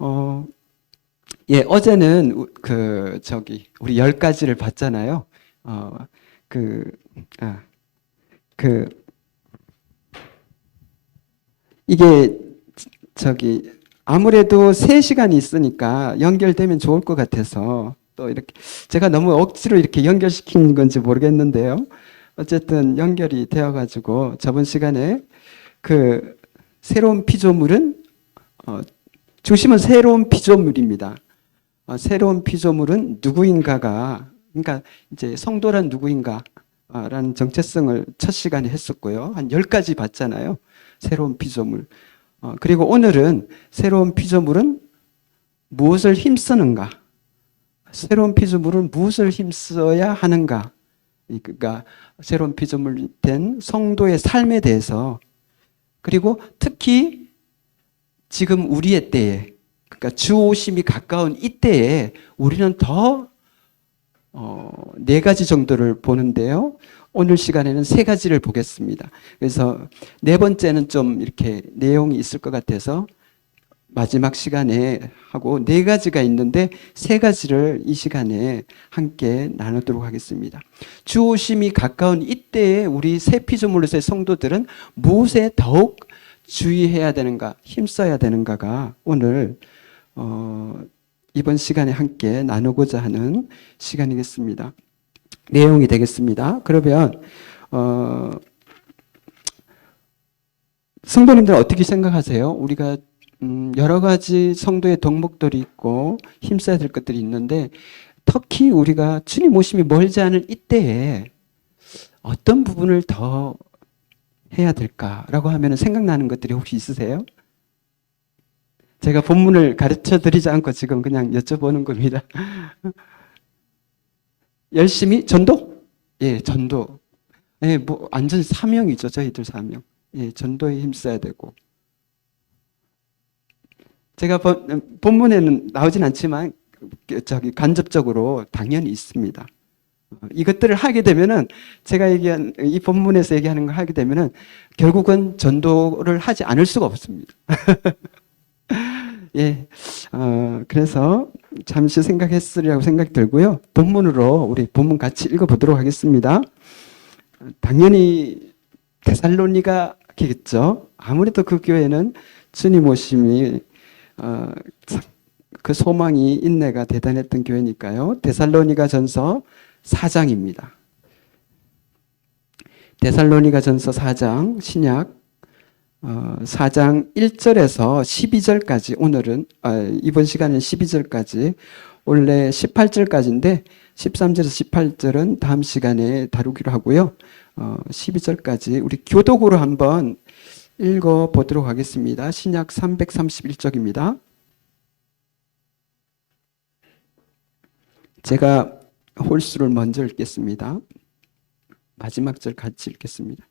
어, 예, 어제는 우리 10가지를 봤잖아요. 어, 그, 아, 그, 이게 저기 아무래도 3시간이 있으니까 연결되면 좋을 것 같아서 또 이렇게 제가 너무 억지로 이렇게 연결시킨 건지 모르겠는데요. 어쨌든 연결이 되어가지고 저번 시간에 그 새로운 피조물은 어, 중심은 새로운 피조물입니다. 새로운 피조물은 누구인가가, 그러니까 이제 성도란 누구인가 라는 정체성을 첫 시간에 했었고요. 한 10가지 봤잖아요. 새로운 피조물. 그리고 오늘은 새로운 피조물은 무엇을 힘쓰는가? 새로운 피조물은 무엇을 힘써야 하는가? 그러니까 새로운 피조물 된 성도의 삶에 대해서, 그리고 특히 지금 우리의 때에, 그러니까 주 오심이 가까운 이때에 우리는 더 4가지 정도를 보는데요. 오늘 시간에는 3가지를 보겠습니다. 그래서 4번째는 좀 이렇게 내용이 있을 것 같아서 마지막 시간에 하고 4가지가 있는데 3가지를 이 시간에 함께 나누도록 하겠습니다. 주 오심이 가까운 이때에 우리 새 피조물로서의 성도들은 무엇에 더욱 주의해야 되는가, 힘써야 되는가가 오늘 이번 시간에 함께 나누고자 하는 시간이겠습니다. 내용이 되겠습니다. 그러면 성도님들 어떻게 생각하세요? 우리가 여러 가지 성도의 덕목들이 있고 힘써야 될 것들이 있는데 특히 우리가 주님 오심이 멀지 않은 이때에 어떤 부분을 더 해야 될까라고 하면 생각나는 것들이 혹시 있으세요? 제가 본문을 가르쳐 드리지 않고 지금 그냥 여쭤보는 겁니다. 열심히 전도? 예, 전도. 예, 뭐 완전 사명이죠. 저희들 사명. 예, 전도에 힘써야 되고. 제가 본문에는 나오진 않지만 간접적으로 당연히 있습니다. 이것들을 하게 되면은 제가 얘기한 이 본문에서 얘기하는 걸 하게 되면은 결국은 전도를 하지 않을 수가 없습니다. 예, 그래서 잠시 생각했으리라고 생각이 들고요. 본문으로 우리 본문 같이 읽어보도록 하겠습니다. 당연히 데살로니가겠죠. 아무래도 그 교회는 주님 오심이 그 소망이 인내가 대단했던 교회니까요. 데살로니가 전서 4장입니다. 데살로니가 전서 4장 신약 4장 1절에서 12절까지 오늘은 이번 시간은 12절까지 원래 18절까지인데 13절에서 18절은 다음 시간에 다루기로 하고요. 12절까지 우리 교독으로 한번 읽어 보도록 하겠습니다. 신약 331쪽입니다. 제가 홀수를 먼저 읽겠습니다. 마지막 절 같이 읽겠습니다.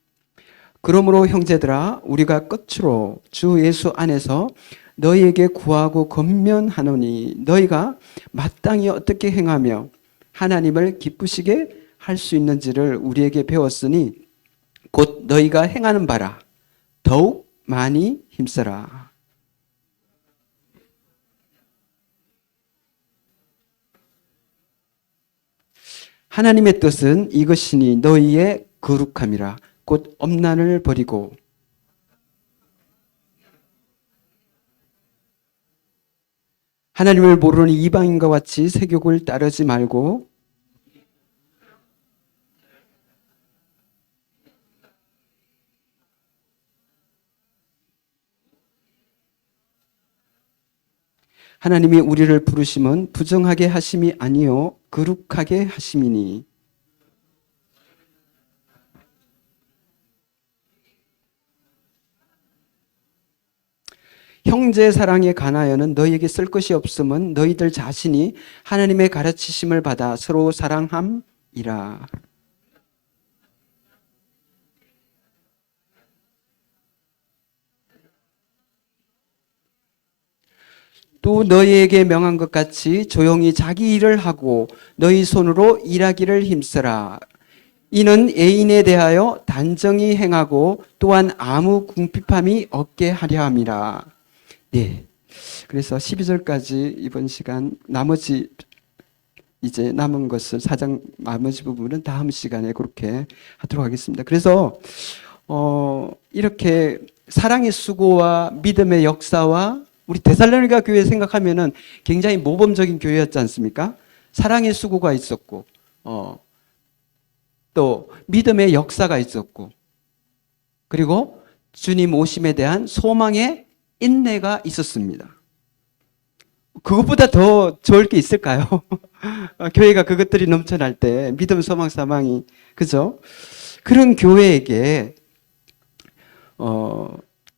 그러므로 형제들아 우리가 끝으로 주 예수 안에서 너희에게 구하고 권면하노니 너희가 마땅히 어떻게 행하며 하나님을 기쁘시게 할 수 있는지를 우리에게 배웠으니 곧 너희가 행하는 바라 더욱 많이 힘써라. 하나님의 뜻은 이것이니 너희의 거룩함이라 곧 엄난을 버리고 하나님을 모르는 이방인과 같이 세욕을 따르지 말고 하나님이 우리를 부르심은 부정하게 하심이 아니요 거룩하게 하심이니 형제 사랑에 관하여는 너희에게 쓸 것이 없음은 너희들 자신이 하나님의 가르치심을 받아 서로 사랑함이라. 또 너희에게 명한 것 같이 조용히 자기 일을 하고 너희 손으로 일하기를 힘쓰라. 이는 애인에 대하여 단정히 행하고 또한 아무 궁핍함이 없게 하려 함이라. 네. 그래서 12절까지 이번 시간 나머지 이제 남은 것을 4장 나머지 부분은 다음 시간에 그렇게 하도록 하겠습니다. 그래서 이렇게 사랑의 수고와 믿음의 역사와 우리 데살로니가 교회 생각하면은 굉장히 모범적인 교회였지 않습니까? 사랑의 수고가 있었고 또 믿음의 역사가 있었고 그리고 주님 오심에 대한 소망의 인내가 있었습니다. 그것보다 더 좋을 게 있을까요? 교회가 그것들이 넘쳐날 때 믿음, 소망, 사망이 그죠? 그런 교회에게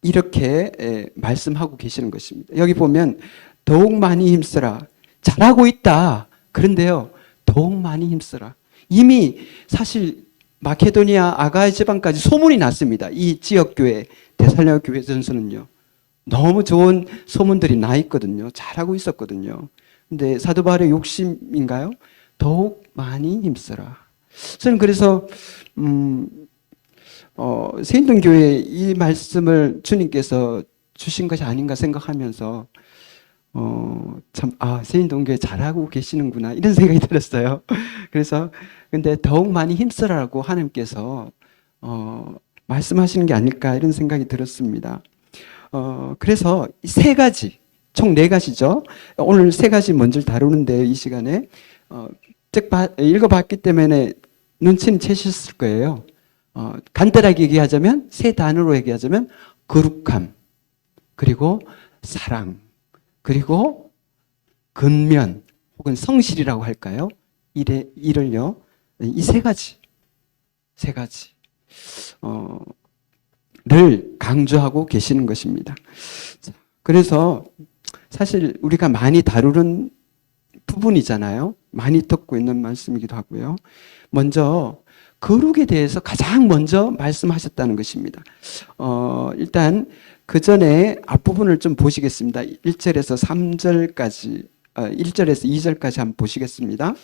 이렇게 말씀하고 계시는 것입니다. 여기 보면 더욱 많이 힘쓰라. 잘하고 있다. 그런데요, 더욱 많이 힘쓰라. 이미 사실 마케도니아 아가야 지방까지 소문이 났습니다. 이 지역 교회 데살로니가 교회 전서는요. 너무 좋은 소문들이 나 있거든요. 잘하고 있었거든요. 근데 사도 바울의 욕심인가요? 더욱 많이 힘쓰라. 저는 그래서 세인동교회 이 말씀을 주님께서 주신 것이 아닌가 생각하면서 세인동교회 잘하고 계시는구나 이런 생각이 들었어요. 그래서 근데 더욱 많이 힘쓰라고 하나님께서 말씀하시는 게 아닐까 이런 생각이 들었습니다. 그래서 세 가지, 총 네 가지죠. 오늘 세 가지 먼저 다루는데 이 시간에 즉 읽어봤기 때문에 눈치는 채셨을 거예요. 간단하게 얘기하자면 세 단어로 얘기하자면 거룩함, 그리고 사랑, 그리고 근면 혹은 성실이라고 할까요? 이를요 이 세 가지 를 강조하고 계시는 것입니다. 그래서 사실 우리가 많이 다루는 부분이잖아요. 많이 듣고 있는 말씀이기도 하고요. 먼저 거룩에 대해서 가장 먼저 말씀하셨다는 것입니다. 일단 그 전에 앞부분을 좀 보시겠습니다. 1절에서 3절까지 1절에서 2절까지 한번 보시겠습니다.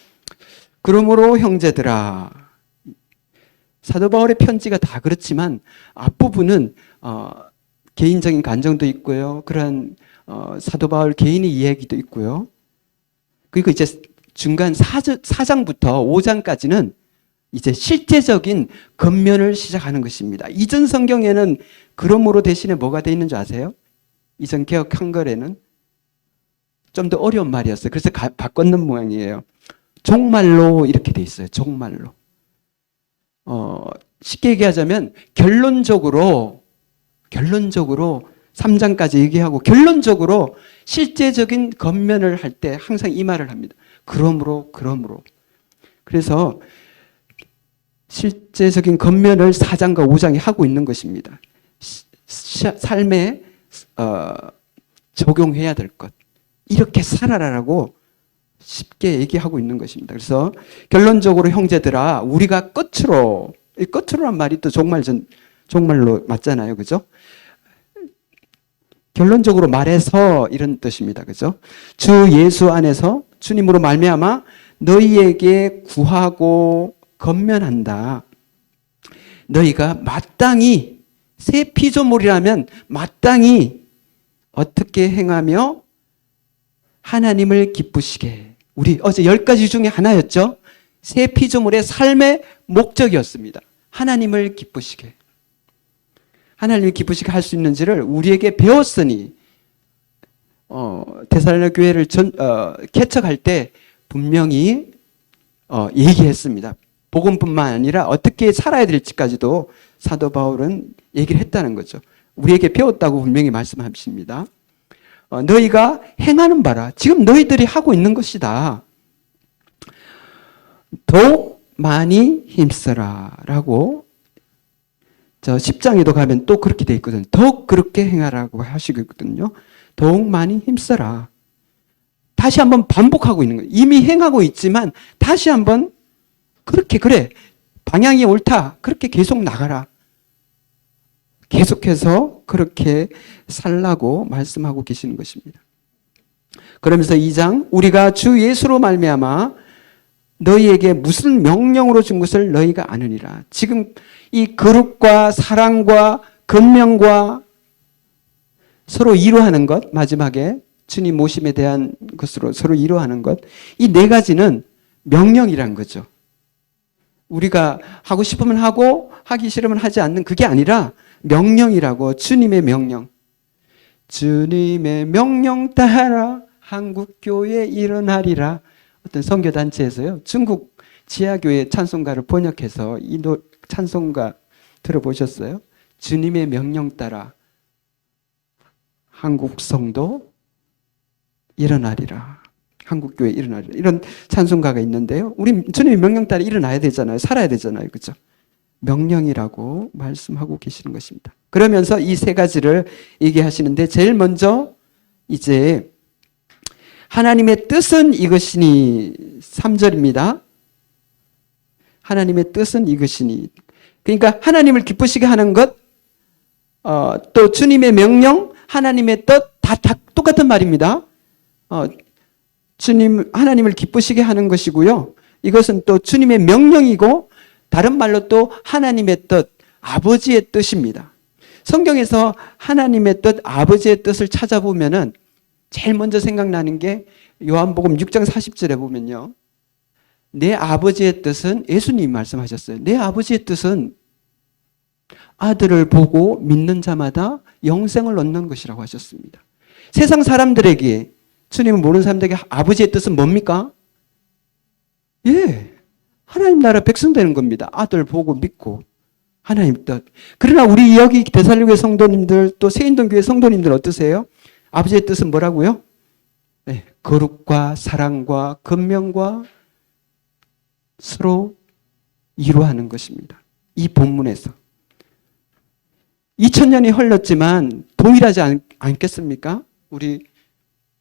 그러므로 형제들아, 사도 바울의 편지가 다 그렇지만 앞부분은 개인적인 감정도 있고요. 그런 사도 바울 개인의 이야기도 있고요. 그리고 이제 중간 4장부터 5장까지는 이제 실제적인 겉면을 시작하는 것입니다. 이전 성경에는 그러므로 대신에 뭐가 돼 있는 줄 아세요? 이전 개역 한글에는 좀 더 어려운 말이었어요. 그래서 바꿨는 모양이에요. 종말로 이렇게 돼 있어요. 종말로. 쉽게 얘기하자면 결론적으로 3장까지 얘기하고 결론적으로 실제적인 겉면을 할 때 항상 이 말을 합니다. 그러므로. 그래서 실제적인 겉면을 4장과 5장이 하고 있는 것입니다. 삶에 적용해야 될 것. 이렇게 살아라라고 쉽게 얘기하고 있는 것입니다. 그래서 결론적으로 형제들아, 우리가 끝으로란 말이 또 종말로 맞잖아요. 그죠? 결론적으로 말해서 이런 뜻입니다. 그죠? 주 예수 안에서 주님으로 말미암아 너희에게 구하고 건면한다. 너희가 마땅히 새 피조물이라면 마땅히 어떻게 행하며 하나님을 기쁘시게. 우리 어제 10가지 중에 하나였죠. 새 피조물의 삶의 목적이었습니다. 하나님을 기쁘시게. 하나님을 기쁘시게 할 수 있는지를 우리에게 배웠으니 데살로니가 교회를 개척할 때 분명히 얘기했습니다. 복음뿐만 아니라 어떻게 살아야 될지까지도 사도 바울은 얘기를 했다는 거죠. 우리에게 배웠다고 분명히 말씀하십니다. 너희가 행하는 바라. 지금 너희들이 하고 있는 것이다. 더욱 많이 힘써라 라고 저 10장에도 가면 또 그렇게 돼 있거든요. 더욱 그렇게 행하라고 하시거든요. 더욱 많이 힘써라. 다시 한번 반복하고 있는 거예요. 이미 행하고 있지만 다시 한번 그렇게 그래. 방향이 옳다. 그렇게 계속 나가라. 계속해서 그렇게 살라고 말씀하고 계시는 것입니다. 그러면서 2장 우리가 주 예수로 말미암아 너희에게 무슨 명령으로 준 것을 너희가 아느니라. 지금 이 거룩과 사랑과 권명과 서로 이루하는 것, 마지막에 주님 모심에 대한 것으로 서로 이루하는 것. 이 네 가지는 명령이란 거죠. 우리가 하고 싶으면 하고 하기 싫으면 하지 않는 그게 아니라 명령이라고. 주님의 명령. 주님의 명령 따라 한국교회 일어나리라. 어떤 선교단체에서요, 중국 지하교회 찬송가를 번역해서 이 찬송가 들어보셨어요? 주님의 명령 따라 한국 성도 일어나리라. 한국교회 일어나리라. 이런 찬송가가 있는데요. 우리 주님의 명령 따라 일어나야 되잖아요. 살아야 되잖아요. 그죠? 명령이라고 말씀하고 계시는 것입니다. 그러면서 이 세 가지를 얘기하시는데 제일 먼저 이제 하나님의 뜻은 이것이니 3절입니다. 하나님의 뜻은 이것이니. 그러니까 하나님을 기쁘시게 하는 것, 또 주님의 명령, 하나님의 뜻 다 똑같은 말입니다. 주님 하나님을 기쁘시게 하는 것이고요. 이것은 또 주님의 명령이고 다른 말로 또 하나님의 뜻, 아버지의 뜻입니다. 성경에서 하나님의 뜻, 아버지의 뜻을 찾아보면은 제일 먼저 생각나는 게 요한복음 6장 40절에 보면요. 내 아버지의 뜻은, 예수님이 말씀하셨어요. 내 아버지의 뜻은 아들을 보고 믿는 자마다 영생을 얻는 것이라고 하셨습니다. 세상 사람들에게, 주님을 모르는 사람들에게 아버지의 뜻은 뭡니까? 예, 하나님 나라 백성 되는 겁니다. 아들 보고 믿고 하나님 뜻. 그러나 우리 여기 데살로니가 성도님들, 또 세인동교회 성도님들 어떠세요? 아버지의 뜻은 뭐라고요? 네, 거룩과 사랑과 권명과 서로 이루하는 것입니다. 이 본문에서 2000년이 흘렀지만 동일하지 않겠습니까? 우리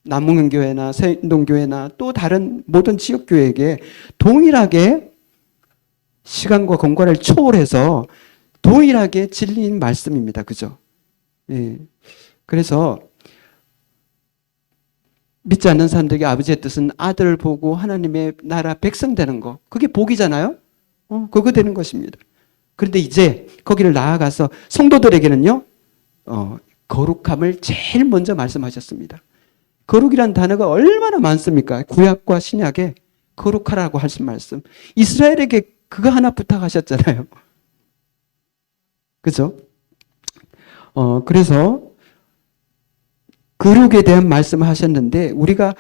남문교회나 세인동교회나 또 다른 모든 지역교회에게 동일하게 시간과 공간을 초월해서 동일하게 진리인 말씀입니다. 그죠? 예. 그래서 믿지 않는 사람들에게 아버지의 뜻은 아들을 보고 하나님의 나라 백성 되는 거. 그게 복이잖아요. 그거 되는 것입니다. 그런데 이제 거기를 나아가서 성도들에게는요, 거룩함을 제일 먼저 말씀하셨습니다. 거룩이란 단어가 얼마나 많습니까? 구약과 신약에 거룩하라고 하신 말씀. 이스라엘에게 그거 하나 부탁하셨잖아요. 그죠? 그래서 거룩에 대한 말씀을 하셨는데 우리가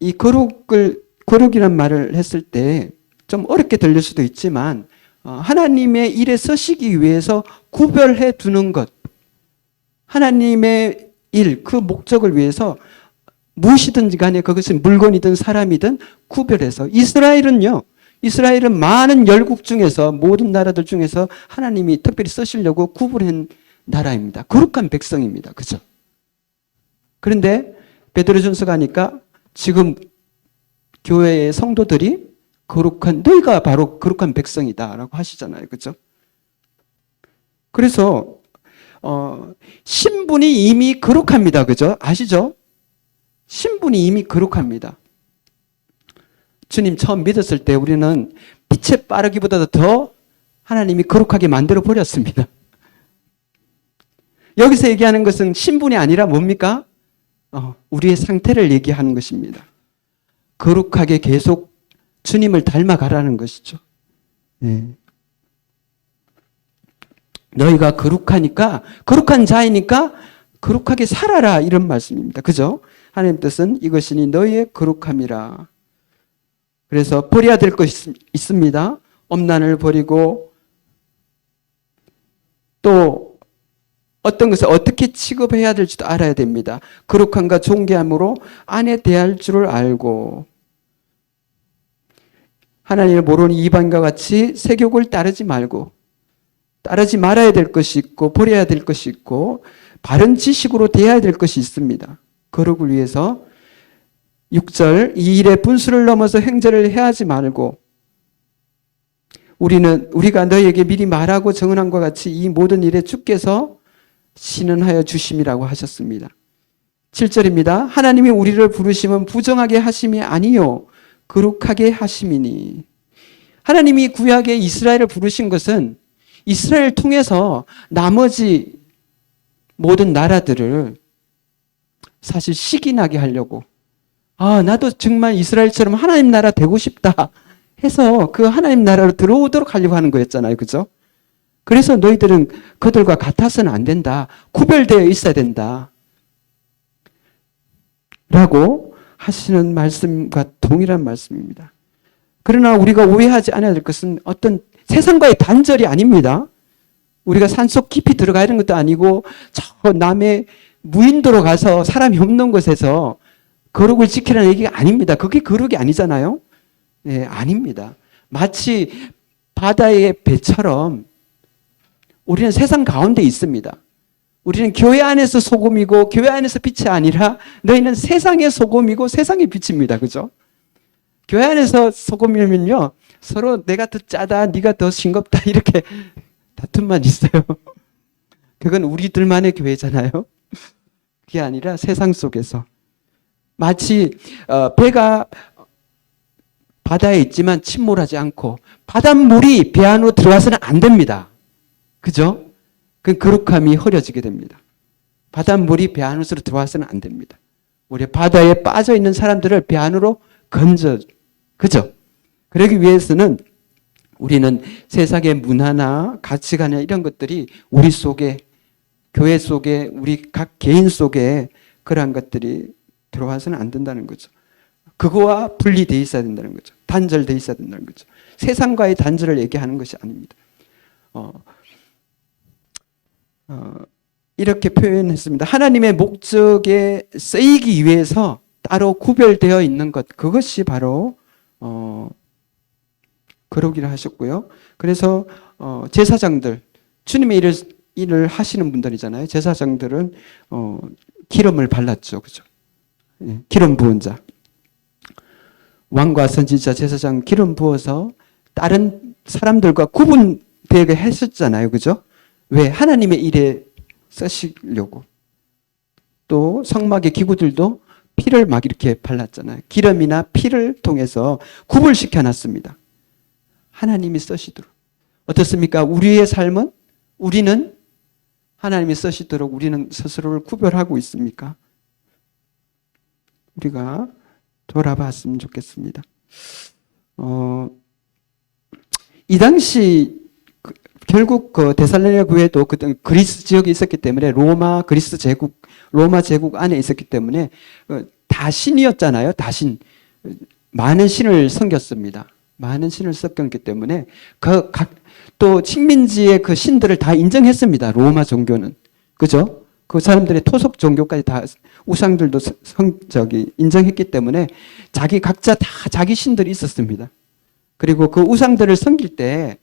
이 거룩이란 말을 했을 때 좀 어렵게 들릴 수도 있지만 하나님의 일에 서시기 위해서 구별해 두는 것, 하나님의 일, 그 목적을 위해서 무엇이든지 간에 그것이 물건이든 사람이든 구별해서. 이스라엘은 많은 열국 중에서, 모든 나라들 중에서 하나님이 특별히 쓰시려고 구분한 나라입니다. 거룩한 백성입니다. 그죠? 그런데 베드로전서 가니까 지금 교회의 성도들이 너희가 바로 거룩한 백성이다라고 하시잖아요. 그죠? 그래서 신분이 이미 거룩합니다. 그죠? 아시죠? 신분이 이미 거룩합니다. 주님 처음 믿었을 때 우리는 빛에 빠르기보다도 더 하나님이 거룩하게 만들어 버렸습니다. 여기서 얘기하는 것은 신분이 아니라 뭡니까? 우리의 상태를 얘기하는 것입니다. 거룩하게 계속 주님을 닮아가라는 것이죠. 네. 너희가 거룩한 자이니까 거룩하게 살아라, 이런 말씀입니다. 그죠? 하나님 뜻은 이것이니 너희의 거룩함이라. 그래서 버려야 될 것이 있습니다. 엄란을 버리고 또 어떤 것을 어떻게 취급해야 될지도 알아야 됩니다. 거룩함과 존귀함으로 안에 대할 줄을 알고, 하나님을 모르는 이방인과 같이 세욕을 따르지 말아야 될 것이 있고 버려야 될 것이 있고 바른 지식으로 대해야 될 것이 있습니다. 거룩을 위해서 6절, 이 일의 분수를 넘어서 행절을 해하지 말고 우리가 너희에게 미리 말하고 정언한 것 같이 이 모든 일에 주께서 신원하여 주심이라고 하셨습니다. 7절입니다. 하나님이 우리를 부르심은 부정하게 하심이 아니요 거룩하게 하심이니. 하나님이 구약에 이스라엘을 부르신 것은 이스라엘 통해서 나머지 모든 나라들을 사실 시기나게 하려고, 나도 정말 이스라엘처럼 하나님 나라 되고 싶다 해서 그 하나님 나라로 들어오도록 하려고 하는 거였잖아요. 그죠? 그래서 너희들은 그들과 같아서는 안 된다. 구별되어 있어야 된다. 라고 하시는 말씀과 동일한 말씀입니다. 그러나 우리가 오해하지 않아야 될 것은 어떤 세상과의 단절이 아닙니다. 우리가 산속 깊이 들어가야 하는 것도 아니고 저 남의 무인도로 가서 사람이 없는 곳에서 거룩을 지키라는 얘기가 아닙니다. 그게 거룩이 아니잖아요. 네, 아닙니다. 마치 바다의 배처럼 우리는 세상 가운데 있습니다. 우리는 교회 안에서 소금이고 교회 안에서 빛이 아니라 너희는 세상의 소금이고 세상의 빛입니다. 그죠? 교회 안에서 소금이면요, 서로 내가 더 짜다, 네가 더 싱겁다 이렇게 다툼만 있어요. 그건 우리들만의 교회잖아요. 그게 아니라 세상 속에서 마치 배가 바다에 있지만 침몰하지 않고 바닷물이 배 안으로 들어와서는 안 됩니다. 그죠? 그 거룩함이 흐려지게 됩니다. 바닷물이 배 안으로 들어와서는 안 됩니다. 우리 바다에 빠져 있는 사람들을 배 안으로 건져, 그죠? 그러기 위해서는 우리는 세상의 문화나 가치관이나 이런 것들이 우리 속에, 교회 속에, 우리 각 개인 속에 그러한 것들이 들어와서는 안 된다는 거죠. 그거와 분리되어 있어야 된다는 거죠. 단절되어 있어야 된다는 거죠. 세상과의 단절을 얘기하는 것이 아닙니다. 이렇게 표현했습니다. 하나님의 목적에 쓰이기 위해서 따로 구별되어 있는 것, 그것이 바로 거룩이라 하셨고요. 그래서 제사장들, 주님의 일을 하시는 분들이잖아요. 제사장들은 기름을 발랐죠. 그죠? 예, 기름 부은 자. 왕과 선지자, 제사장 기름 부어서 다른 사람들과 구분되게 했었잖아요. 그죠? 왜? 하나님의 일에 쓰시려고. 또 성막의 기구들도 피를 막 이렇게 발랐잖아요. 기름이나 피를 통해서 구분시켜 놨습니다. 하나님이 쓰시도록. 어떻습니까? 우리의 삶은, 우리는 하나님이 쓰시도록 우리는 스스로를 구별하고 있습니까? 우리가 돌아봤으면 좋겠습니다. 이 당시 결국 그 데살로니가 교회도 그때 그리스 지역에 있었기 때문에 그리스 제국, 로마 제국 안에 있었기 때문에 다신이었잖아요. 다신. 많은 신을 섬겼습니다. 많은 신을 섬겼기 때문에 또 식민지의 그 신들을 다 인정했습니다. 로마 종교는. 그죠? 그 사람들의 토속 종교까지 다 우상들도 인정했기 때문에 각자 다 자기 신들이 있었습니다. 그리고 그 우상들을 섬길 때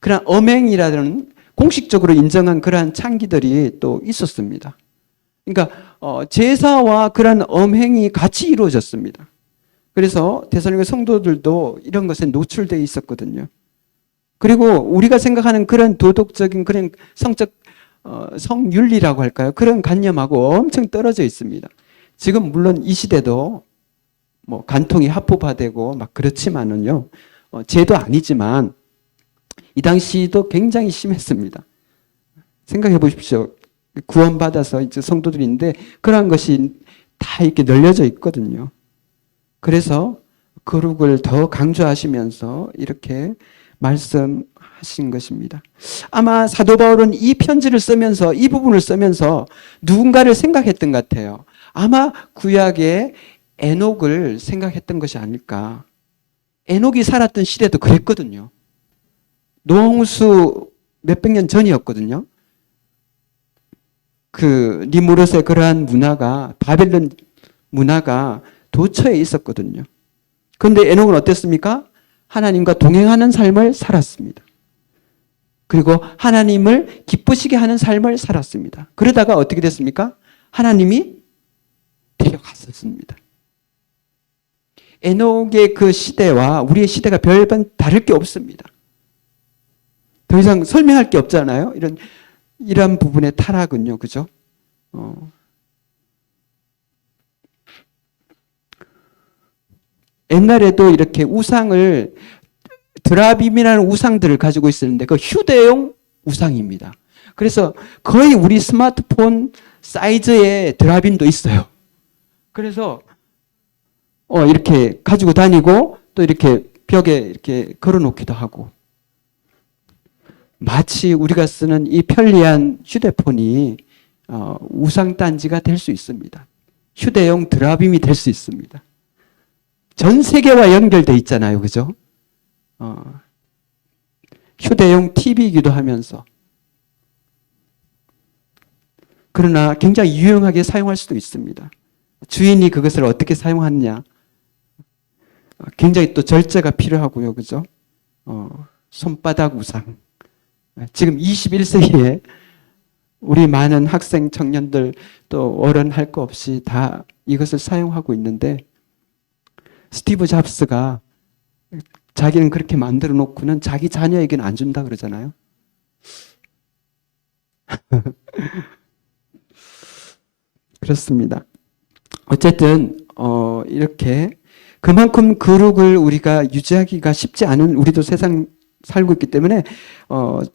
그런 엄행이라는 공식적으로 인정한 그러한 창기들이 또 있었습니다. 그러니까 제사와 그런 엄행이 같이 이루어졌습니다. 그래서 데살로니가 성도들도 이런 것에 노출되어 있었거든요. 그리고 우리가 생각하는 그런 도덕적인 그런 성적 성윤리라고 할까요? 그런 관념하고 엄청 떨어져 있습니다. 지금 물론 이 시대도 뭐 간통이 합법화되고 막 그렇지만은요, 죄도 아니지만 이 당시도 굉장히 심했습니다. 생각해 보십시오. 구원받아서 이제 성도들인데 그러한 것이 다 이렇게 널려져 있거든요. 그래서 거룩을 더 강조하시면서 이렇게 말씀하신 것입니다. 아마 사도 바울은 이 편지를 쓰면서, 이 부분을 쓰면서 누군가를 생각했던 것 같아요. 아마 구약의 에녹을 생각했던 것이 아닐까. 에녹이 살았던 시대도 그랬거든요. 노홍수 몇백 년 전이었거든요. 그 니무롯의 그러한 문화가, 바벨론 문화가 도처에 있었거든요. 그런데 에녹은 어땠습니까? 하나님과 동행하는 삶을 살았습니다. 그리고 하나님을 기쁘시게 하는 삶을 살았습니다. 그러다가 어떻게 됐습니까? 하나님이 데려갔었습니다. 에녹의 그 시대와 우리의 시대가 별반 다를 게 없습니다. 더 이상 설명할 게 없잖아요. 이런 부분의 타락은요. 그죠? 옛날에도 이렇게 드라빔이라는 우상들을 가지고 있었는데 그 휴대용 우상입니다. 그래서 거의 우리 스마트폰 사이즈의 드랍인도 있어요. 그래서 이렇게 가지고 다니고 또 이렇게 벽에 이렇게 걸어놓기도 하고, 마치 우리가 쓰는 이 편리한 휴대폰이 우상단지가 될 수 있습니다. 휴대용 드라빔이 될 수 있습니다. 전 세계와 연결돼 있잖아요. 그죠? 휴대용 TV이기도 하면서. 그러나 굉장히 유용하게 사용할 수도 있습니다. 주인이 그것을 어떻게 사용하느냐. 굉장히 또 절제가 필요하고요. 그죠? 손바닥 우상. 지금 21세기에 우리 많은 학생, 청년들 또 어른 할 거 없이 다 이것을 사용하고 있는데, 스티브 잡스가 자기는 그렇게 만들어 놓고는 자기 자녀에게는 안 준다 그러잖아요. 그렇습니다. 어쨌든 이렇게 그만큼 거룩을 우리가 유지하기가 쉽지 않은, 우리도 세상 살고 있기 때문에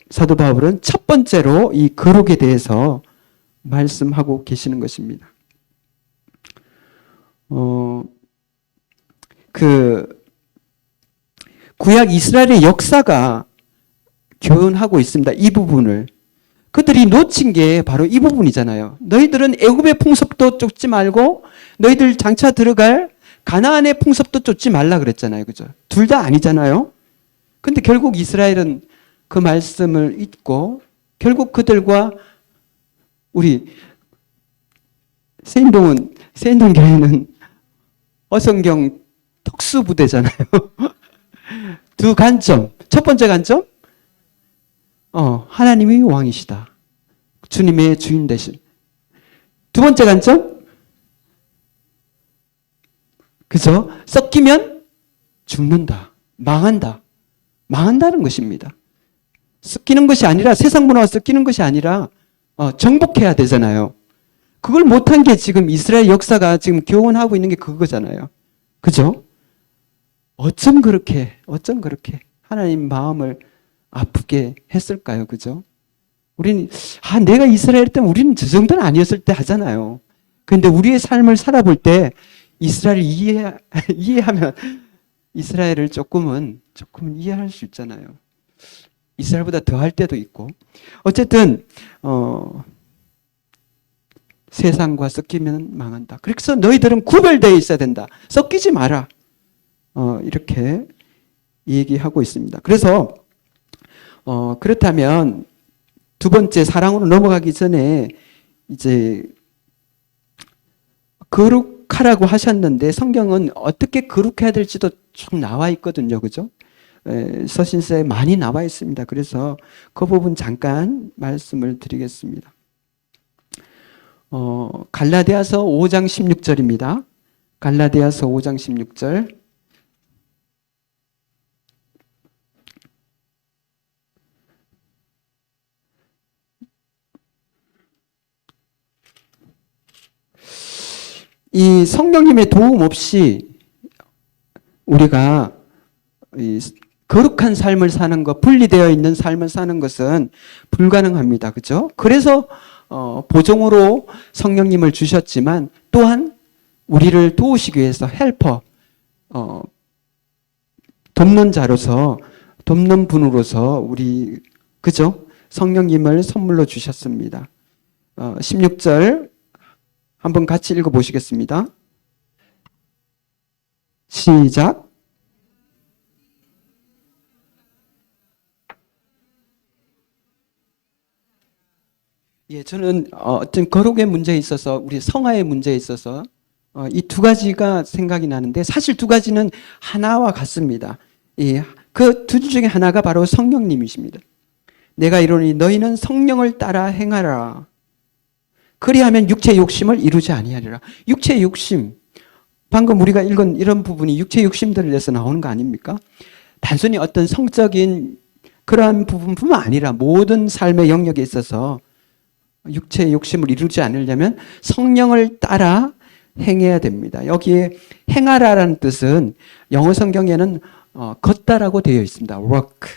사도 바울은 첫 번째로 이 거룩에 대해서 말씀하고 계시는 것입니다. 그 구약 이스라엘의 역사가 교훈하고 있습니다. 이 부분을. 그들이 놓친 게 바로 이 부분이잖아요. 너희들은 애굽의 풍습도 쫓지 말고 너희들 장차 들어갈 가나안의 풍습도 쫓지 말라 그랬잖아요. 그죠? 둘 다 아니잖아요. 근데 결국 이스라엘은 그 말씀을 잊고 결국 그들과 우리 세인동교회는 어성경 특수부대잖아요. 두 관점. 첫 번째 관점, 하나님이 왕이시다. 주님의 주인 되신. 두 번째 관점, 그죠? 섞이면 죽는다. 망한다. 망한다는 것입니다. 섞이는 것이 아니라, 세상 문화와 섞이는 것이 아니라 정복해야 되잖아요. 그걸 못한 게 지금 이스라엘 역사가 지금 교훈하고 있는 게 그거잖아요. 그죠? 어쩜 그렇게 하나님 마음을 아프게 했을까요? 그죠? 우리는 내가 이스라엘 때문에 우리는 저 정도는 아니었을 때 하잖아요. 그런데 우리의 삶을 살아볼 때 이스라엘을 이해하면 이스라엘을 조금은 이해할 수 있잖아요. 이스라엘보다 더 할 때도 있고. 어쨌든 세상과 섞이면 망한다. 그래서 너희들은 구별되어 있어야 된다. 섞이지 마라. 이렇게 얘기하고 있습니다. 그래서 그렇다면 두 번째 사랑으로 넘어가기 전에 이제 거룩하라고 하셨는데 성경은 어떻게 거룩해야 될지도 좀 나와 있거든요. 그죠? 서신서에 많이 나와 있습니다. 그래서 그 부분 잠깐 말씀을 드리겠습니다. 갈라디아서 5장 16절입니다. 갈라디아서 5장 16절. 이 성령님의 도움 없이 우리가 이 거룩한 삶을 사는 것, 분리되어 있는 삶을 사는 것은 불가능합니다. 그죠? 그래서 보종으로 성령님을 주셨지만 또한 우리를 도우시기 위해서 헬퍼, 돕는 자로서, 돕는 분으로서 우리, 그죠? 성령님을 선물로 주셨습니다. 16절 한번 같이 읽어보시겠습니다. 시작. 예, 저는 어떤 거룩의 문제에 있어서, 우리 성화의 문제에 있어서 이 두 가지가 생각이 나는데, 사실 두 가지는 하나와 같습니다. 그 두 중에 하나가 바로 성령님이십니다. 내가 이르노니 너희는 성령을 따라 행하라. 그리하면 육체의 욕심을 이루지 아니하리라. 육체의 욕심, 방금 우리가 읽은 이런 부분이 육체의 욕심들에 대해서 나오는 거 아닙니까? 단순히 어떤 성적인 그러한 부분뿐만 아니라 모든 삶의 영역에 있어서 육체의 욕심을 이루지 않으려면 성령을 따라 행해야 됩니다. 여기에 행하라라는 뜻은 영어 성경에는 걷다라고 되어 있습니다. walk.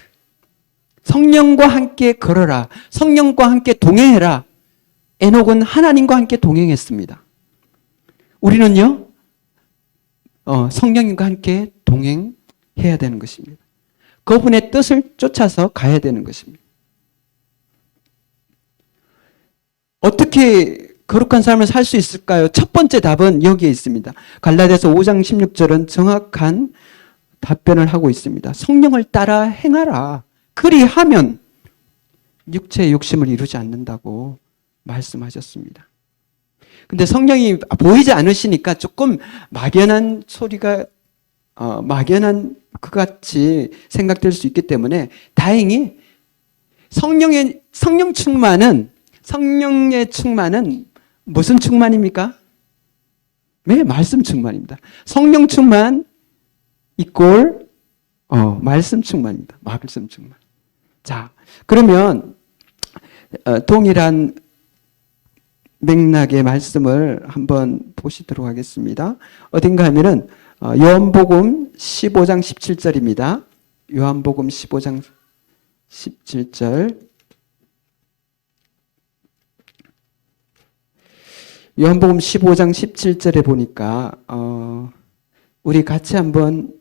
성령과 함께 걸어라. 성령과 함께 동행해라. 에녹은 하나님과 함께 동행했습니다. 우리는요, 성령님과 함께 동행해야 되는 것입니다. 그분의 뜻을 쫓아서 가야 되는 것입니다. 어떻게 거룩한 삶을 살 수 있을까요? 첫 번째 답은 여기에 있습니다. 갈라디아서 5장 16절은 정확한 답변을 하고 있습니다. 성령을 따라 행하라. 그리하면 육체의 욕심을 이루지 않는다고 말씀하셨습니다. 근데 성령이 보이지 않으시니까 조금 막연한 소리가 막연한 것 같이 생각될 수 있기 때문에 다행히 성령의 충만은 무슨 충만입니까? 네, 말씀 충만입니다. 성령 충만 이꼴 말씀 충만입니다. 말씀 충만. 자, 그러면 동일한 맥락의 말씀을 한번 보시도록 하겠습니다. 어딘가 하면은 요한복음 15장 17절입니다. 요한복음 15장 17절. 요한복음 15장 17절에 보니까 우리 같이 한번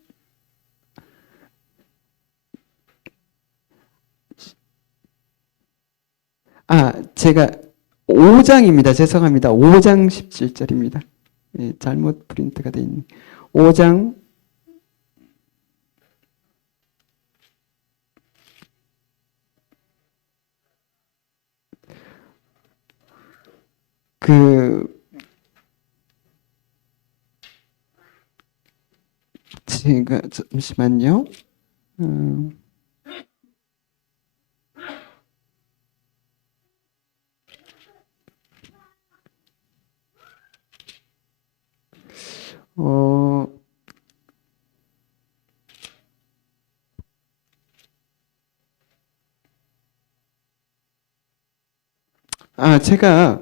제가 5장입니다. 죄송합니다. 5장 17절입니다. 예, 잘못 프린트가 되어 있네. 5장 제가 잠시만요. 제가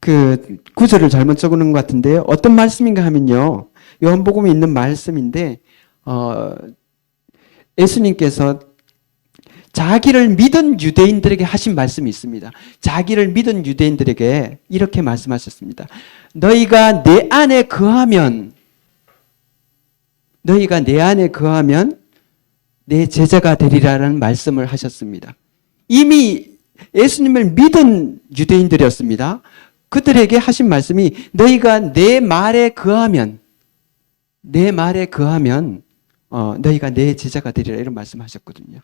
그 구절을 잘못 적어놓은 것 같은데요. 어떤 말씀인가 하면요. 요한복음에 있는 말씀인데, 예수님께서 자기를 믿은 유대인들에게 하신 말씀이 있습니다. 자기를 믿은 유대인들에게 이렇게 말씀하셨습니다. 너희가 내 안에 거하면 내 제자가 되리라는 말씀을 하셨습니다. 이미 예수님을 믿은 유대인들이었습니다. 그들에게 하신 말씀이 너희가 내 말에 거하면 너희가 내 제자가 되리라 이런 말씀하셨거든요.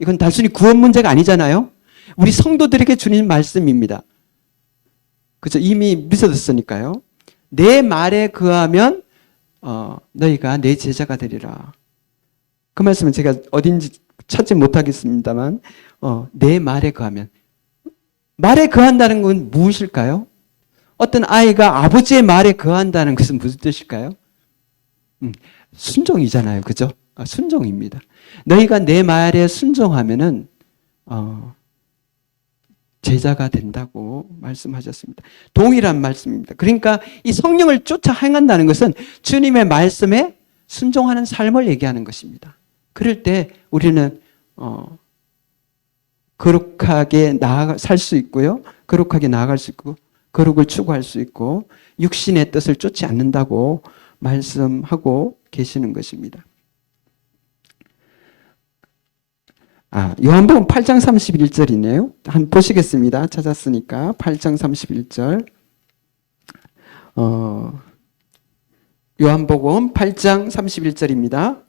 이건 단순히 구원 문제가 아니잖아요. 우리 성도들에게 주는 말씀입니다. 그죠? 이미 믿어졌으니까요. 내 말에 거하면 너희가 내 제자가 되리라. 그 말씀은 제가 어딘지 찾지 못하겠습니다만 내 말에 거하면 말에 거한다는 건 무엇일까요? 어떤 아이가 아버지의 말에 거한다는 것은 무슨 뜻일까요? 순종이잖아요. 그죠? 순종입니다. 너희가 내 말에 순종하면은 제자가 된다고 말씀하셨습니다. 동일한 말씀입니다. 그러니까 이 성령을 쫓아 행한다는 것은 주님의 말씀에 순종하는 삶을 얘기하는 것입니다. 그럴 때 우리는 거룩하게 살 수 있고요. 거룩하게 나아갈 수 있고 거룩을 추구할 수 있고 육신의 뜻을 쫓지 않는다고 말씀하고 계시는 것입니다. 요한복음 8장 31절이네요. 한번 보시겠습니다. 찾았으니까 8장 31절. 요한복음 8장 31절입니다.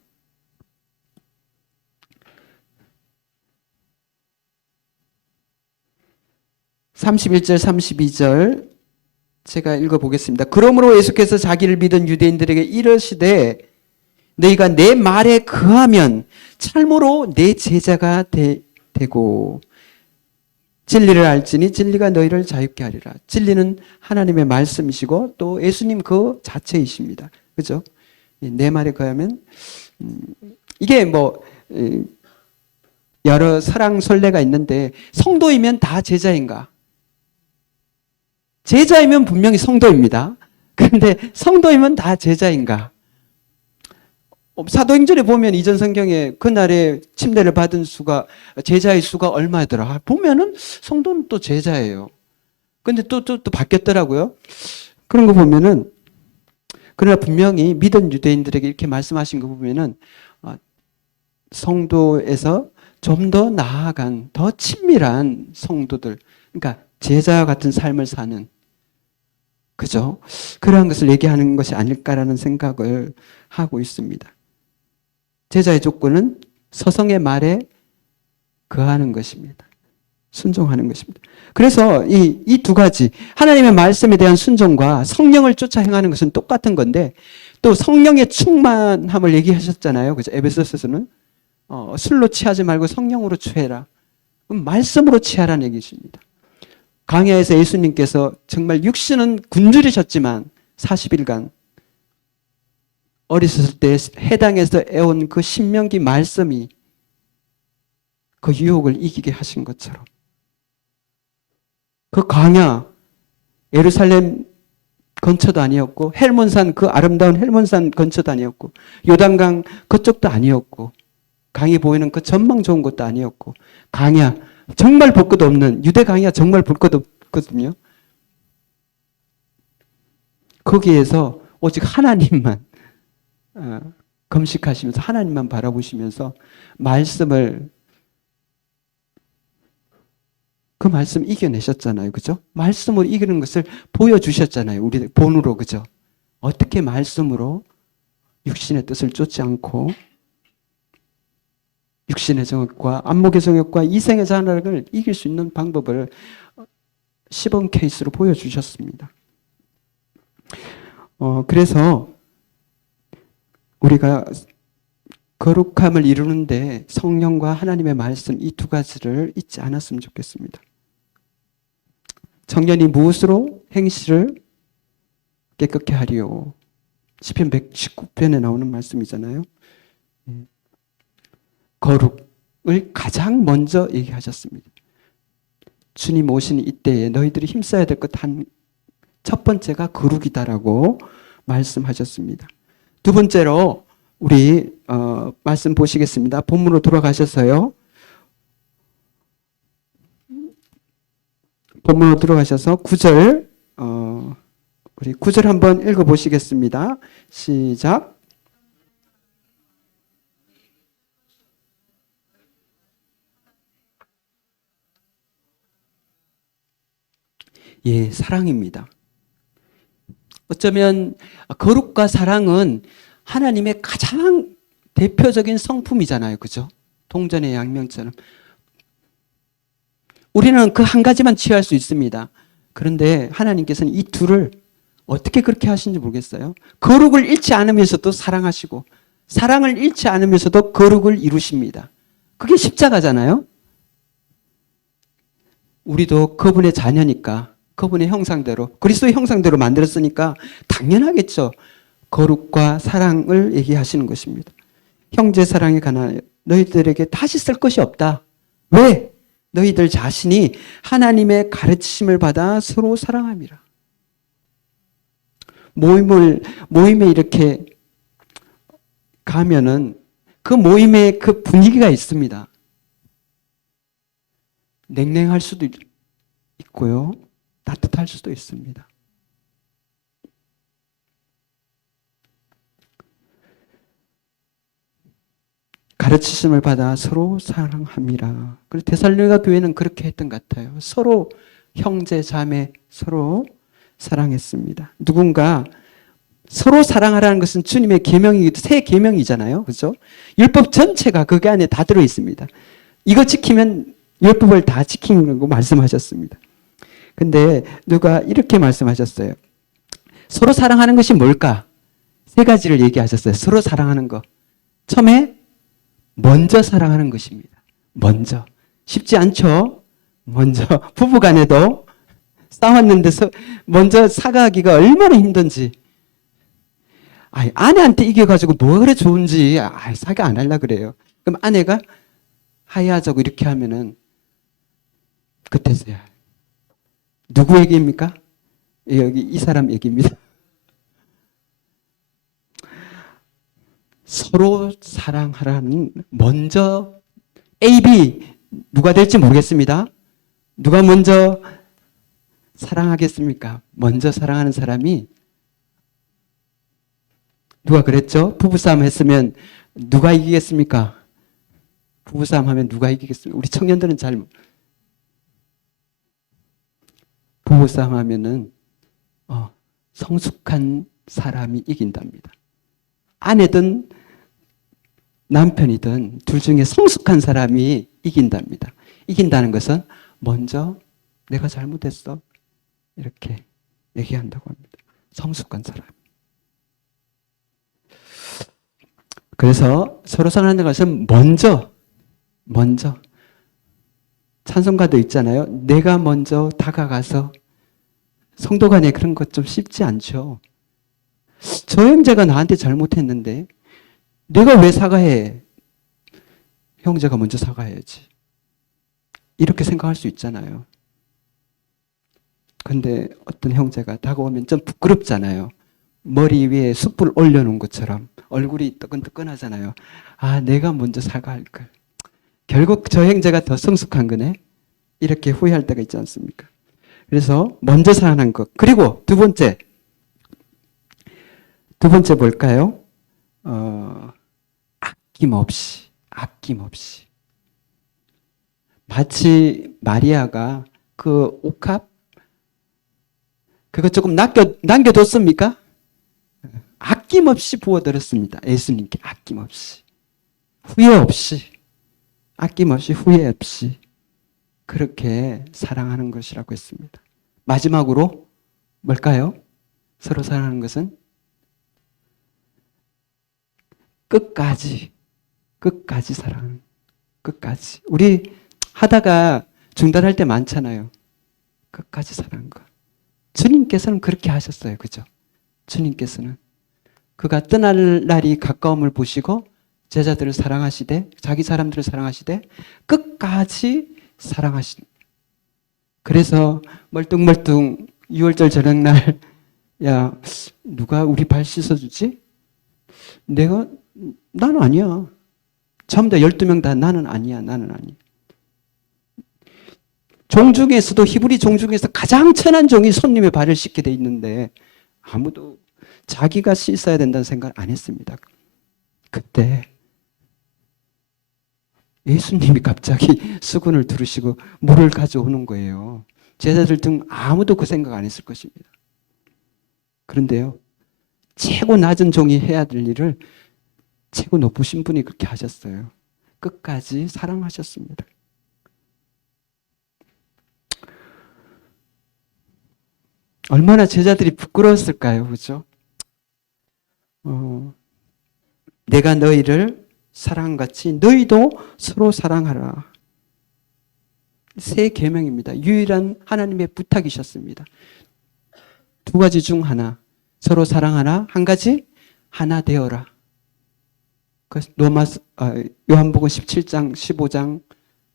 (31절) (32절) 제가 읽어보겠습니다. 그러므로 예수께서 자기를 믿은 유대인들에게 이르시되 너희가 내 말에 거하면 참으로 내 제자가 되고 진리를 알지니 진리가 너희를 자유케 하리라. 진리는 하나님의 말씀이시고 또 예수님 그 자체이십니다. 그죠? 내 말에 거하면 이게 뭐 여러 설왕설래가 있는데 성도이면 다 제자인가? 제자이면 분명히 성도입니다. 그런데 성도이면 다 제자인가? 사도행전에 보면 이전 성경에 그날에 침례를 받은 수가 제자의 수가 얼마더라. 보면은 성도는 또 제자예요. 근데 또 바뀌었더라고요. 그런 거 보면은 그러나 분명히 믿은 유대인들에게 이렇게 말씀하신 거 보면은 성도에서 좀 더 나아간 더 친밀한 성도들, 그러니까 제자와 같은 삶을 사는, 그죠? 그러한 것을 얘기하는 것이 아닐까라는 생각을 하고 있습니다. 제자의 조건은 서성의 말에 거하는 것입니다. 순종하는 것입니다. 그래서 이 두 가지, 하나님의 말씀에 대한 순종과 성령을 쫓아 행하는 것은 똑같은 건데, 또 성령의 충만함을 얘기하셨잖아요. 그죠? 에베소서에서는 술로 취하지 말고 성령으로 취해라. 그럼 말씀으로 취하라는 얘기십니다. 광야에서 예수님께서 정말 육신은 굶주리셨지만 40일간 어리셨을 때 해당에서 애온 그 신명기 말씀이 그 유혹을 이기게 하신 것처럼, 그 광야, 예루살렘 근처도 아니었고, 헬몬산, 그 아름다운 헬몬산 근처도 아니었고, 요단강 그쪽도 아니었고, 강이 보이는 그 전망 좋은 곳도 아니었고, 광야, 정말 볼 것 없는, 유대 광야 정말 볼 것 없거든요. 거기에서 오직 하나님만 금식하시면서 하나님만 바라보시면서 말씀을, 그 말씀 이겨내셨잖아요. 그죠? 말씀으로 이기는 것을 보여주셨잖아요. 우리 본으로. 그죠? 어떻게 말씀으로 육신의 뜻을 쫓지 않고 육신의 정욕과 안목의 정욕과 이생의 잔악을 이길 수 있는 방법을 시범 케이스로 보여주셨습니다. 그래서 우리가 거룩함을 이루는데 성령과 하나님의 말씀 이 두 가지를 잊지 않았으면 좋겠습니다. 청년이 무엇으로 행실을 깨끗게 하리요. 시편 119편에 나오는 말씀이잖아요. 거룩을 가장 먼저 얘기하셨습니다. 주님 오신 이때에 너희들이 힘써야 될 것 첫 번째가 거룩이다라고 말씀하셨습니다. 두 번째로 우리 말씀 보시겠습니다. 본문으로 돌아가셔서요. 본문으로 들어가셔서 9절, 우리 9절 한번 읽어보시겠습니다. 시작. 예, 사랑입니다. 어쩌면 거룩과 사랑은 하나님의 가장 대표적인 성품이잖아요. 그죠? 동전의 양면처럼. 우리는 그 한 가지만 취할 수 있습니다. 그런데 하나님께서는 이 둘을 어떻게 그렇게 하시는지 모르겠어요. 거룩을 잃지 않으면서도 사랑하시고 사랑을 잃지 않으면서도 거룩을 이루십니다. 그게 십자가잖아요. 우리도 그분의 자녀니까, 그분의 형상대로, 그리스도의 형상대로 만들었으니까 당연하겠죠. 거룩과 사랑을 얘기하시는 것입니다. 형제 사랑에 관하여 너희들에게 다시 쓸 것이 없다. 왜? 너희들 자신이 하나님의 가르치심을 받아 서로 사랑함이라. 모임에 이렇게 가면은 그 모임에 그 분위기가 있습니다. 냉랭할 수도 있고요. 따뜻할 수도 있습니다. 가르치심을 받아 서로 사랑함이라. 그리고 데살로니가 교회는 그렇게 했던 것 같아요. 서로 형제 자매 서로 사랑했습니다. 누군가 서로 사랑하라는 것은 주님의 계명이기도 새 계명이잖아요. 그렇죠? 율법 전체가 그 안에 다 들어 있습니다. 이거 지키면 율법을 다 지키는 거 말씀하셨습니다. 근데 누가 이렇게 말씀하셨어요. 서로 사랑하는 것이 뭘까? 세 가지를 얘기하셨어요. 서로 사랑하는 거. 처음에 먼저 사랑하는 것입니다. 먼저. 쉽지 않죠? 먼저. 부부간에도 싸웠는데 먼저 사과하기가 얼마나 힘든지. 아내한테 이겨가지고 뭐가 그래 좋은지 사과 안 하려고 그래요. 그럼 아내가 하야하자고 이렇게 하면은 그때서야. 누구 얘기입니까? 여기 이 사람 얘기입니다. 서로 사랑하라는 먼저 A, B 누가 될지 모르겠습니다. 누가 먼저 사랑하겠습니까? 먼저 사랑하는 사람이 누가 그랬죠? 부부싸움 했으면 누가 이기겠습니까? 부부싸움 하면 누가 이기겠습니까? 우리 청년들은 잘 부부싸움 하면은 성숙한 사람이 이긴답니다. 아내든 남편이든 둘 중에 성숙한 사람이 이긴답니다. 이긴다는 것은 먼저 내가 잘못했어 이렇게 얘기한다고 합니다. 성숙한 사람. 그래서 서로 사랑하는 것은 먼저 찬송가도 있잖아요. 내가 먼저 다가가서 성도 간에 그런 것 좀 쉽지 않죠. 저 형제가 나한테 잘못했는데 내가 왜 사과해? 형제가 먼저 사과해야지. 이렇게 생각할 수 있잖아요. 근데 어떤 형제가 다가오면 좀 부끄럽잖아요. 머리 위에 숯불 올려놓은 것처럼 얼굴이 뜨끈뜨끈하잖아요. 아, 내가 먼저 사과할 걸. 결국 저 형제가 더 성숙한 거네. 이렇게 후회할 때가 있지 않습니까? 그래서 먼저 사랑하는 것. 그리고 두 번째 뭘까요? 아낌없이. 마치 마리아가 그 옥합 그거 조금 남겨뒀습니까? 아낌없이 부어드렸습니다. 예수님께 아낌없이. 후회 없이 그렇게 사랑하는 것이라고 했습니다. 마지막으로 뭘까요? 서로 사랑하는 것은 끝까지 사랑하는 끝까지. 우리 하다가 중단할 때 많잖아요. 끝까지 사랑하는 거. 주님께서는 그렇게 하셨어요. 그죠? 주님께서는 그가 떠날 날이 가까움을 보시고 제자들을 사랑하시되 자기 사람들을 사랑하시되 끝까지 사랑하신. 그래서 멀뚱멀뚱 6월절 저녁날 야 누가 우리 발 씻어주지? 나는 아니야. 전부 다 12명 다 나는 아니야. 종 중에서도 히브리 종 중에서 가장 천한 종이 손님의 발을 씻게 돼 있는데 아무도 자기가 씻어야 된다는 생각을 안 했습니다. 그때 예수님이 갑자기 수건을 두르시고 물을 가져오는 거예요. 제자들 등 아무도 그 생각 안 했을 것입니다. 그런데요, 최고 낮은 종이 해야 될 일을 최고 높으신 분이 그렇게 하셨어요. 끝까지 사랑하셨습니다. 얼마나 제자들이 부끄러웠을까요? 그죠? 내가 너희를 사랑같이 너희도 서로 사랑하라. 새 계명입니다. 유일한 하나님의 부탁이셨습니다. 두 가지 중 하나. 서로 사랑하라. 한 가지 하나 되어라. 요한복음 17장 15장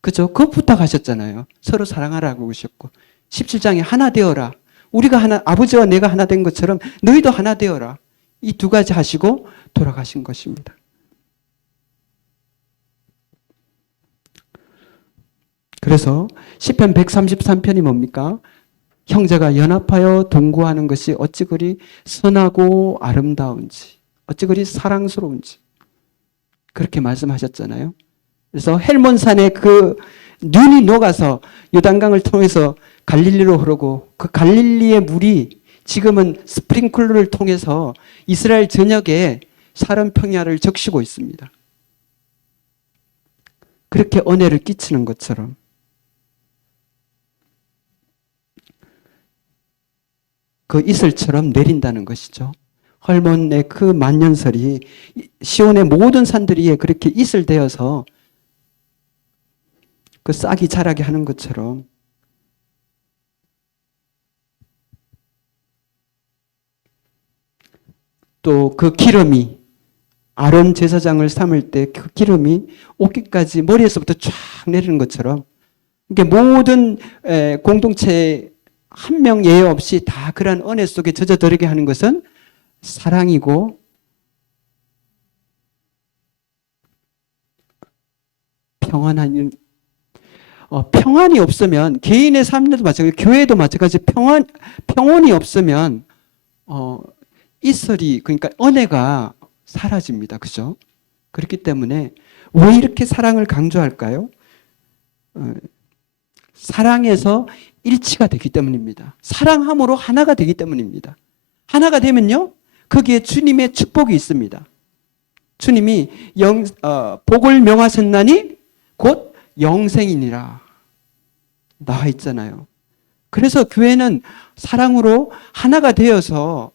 그죠? 그 부탁하셨잖아요. 서로 사랑하라고 하셨고 17장에 하나 되어라. 우리가 하나, 아버지와 내가 하나 된 것처럼 너희도 하나 되어라. 이 두 가지 하시고 돌아가신 것입니다. 그래서 시편 133편이 뭡니까? 형제가 연합하여 동거하는 것이 어찌 그리 선하고 아름다운지, 어찌 그리 사랑스러운지 그렇게 말씀하셨잖아요. 그래서 헬몬산에 그 눈이 녹아서 요단강을 통해서 갈릴리로 흐르고 그 갈릴리의 물이 지금은 스프링클러를 통해서 이스라엘 전역에 사람 평야를 적시고 있습니다. 그렇게 은혜를 끼치는 것처럼 그 이슬처럼 내린다는 것이죠. 헐몬의 그 만년설이 시온의 모든 산들이 그렇게 이슬되어서 그 싹이 자라게 하는 것처럼 또 그 기름이 아론 제사장을 삼을 때 그 기름이 옷깃까지 머리에서부터 쫙 내리는 것처럼 이게 모든 공동체 한 명 예외 없이 다 그런 은혜 속에 젖어들게 하는 것은 사랑이고 평안한 평안이 없으면 개인의 삶에도 마찬가지, 교회도 마찬가지. 평온이 없으면 이슬이 그러니까 은혜가 사라집니다. 그죠? 그렇기 때문에 왜 이렇게 사랑을 강조할까요? 사랑에서 일치가 되기 때문입니다. 사랑함으로 하나가 되기 때문입니다. 하나가 되면요, 거기에 주님의 축복이 있습니다. 주님이 복을 명하셨나니 곧 영생이니라 나와 있잖아요. 그래서 교회는 사랑으로 하나가 되어서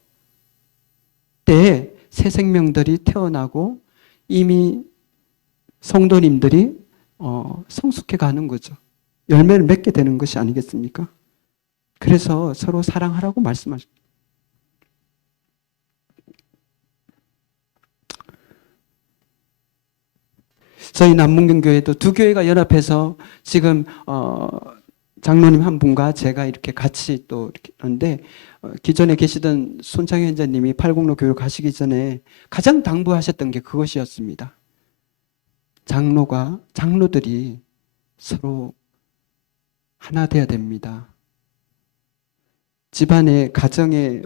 때 새 생명들이 태어나고 이미 성도님들이 성숙해 가는 거죠. 열매를 맺게 되는 것이 아니겠습니까? 그래서 서로 사랑하라고 말씀하십니다. 저희 남문경교회도 두 교회가 연합해서 지금 장로님 한 분과 제가 이렇게 같이 또 이렇게 하는데, 기존에 계시던 손창현 원장님이 팔공로 교회 가시기 전에 가장 당부하셨던 게 그것이었습니다. 장로들이 서로 하나 돼야 됩니다. 집안에 가정에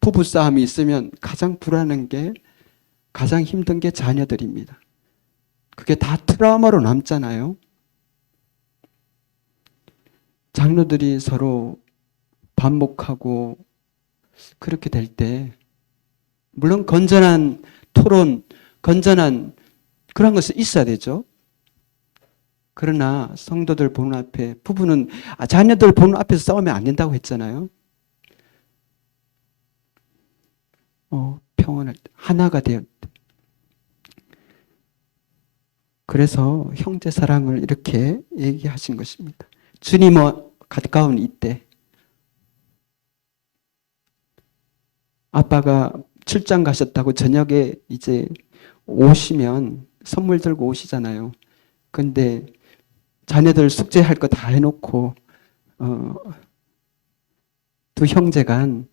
부부싸움이 있으면 가장 불안한 게, 가장 힘든 게 자녀들입니다. 그게 다 트라우마로 남잖아요. 장로들이 서로 반목하고 그렇게 될 때, 물론 건전한 토론, 건전한 그런 것이 있어야 되죠. 그러나 성도들 보는 앞에, 부부는 자녀들 보는 앞에서 싸우면 안 된다고 했잖아요. 평온할 때, 하나가 되었 때. 그래서 형제 사랑을 이렇게 얘기하신 것입니다. 주님과 가까운 이때, 아빠가 출장 가셨다고 저녁에 이제 오시면 선물 들고 오시잖아요. 근데 자녀들 숙제할 거 다 해놓고 두 형제간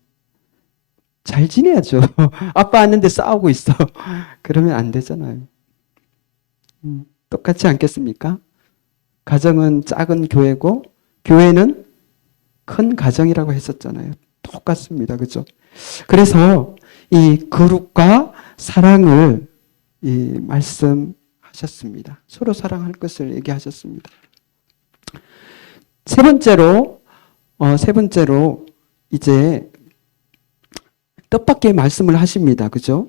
잘 지내야죠. 아빠 왔는데 싸우고 있어. 그러면 안 되잖아요. 똑같지 않겠습니까? 가정은 작은 교회고 교회는 큰 가정이라고 했었잖아요. 똑같습니다. 그래서 이 거룩과 사랑을 말씀하셨습니다. 서로 사랑할 것을 얘기하셨습니다. 세 번째로 이제 뜻밖의 말씀을 하십니다. 그죠?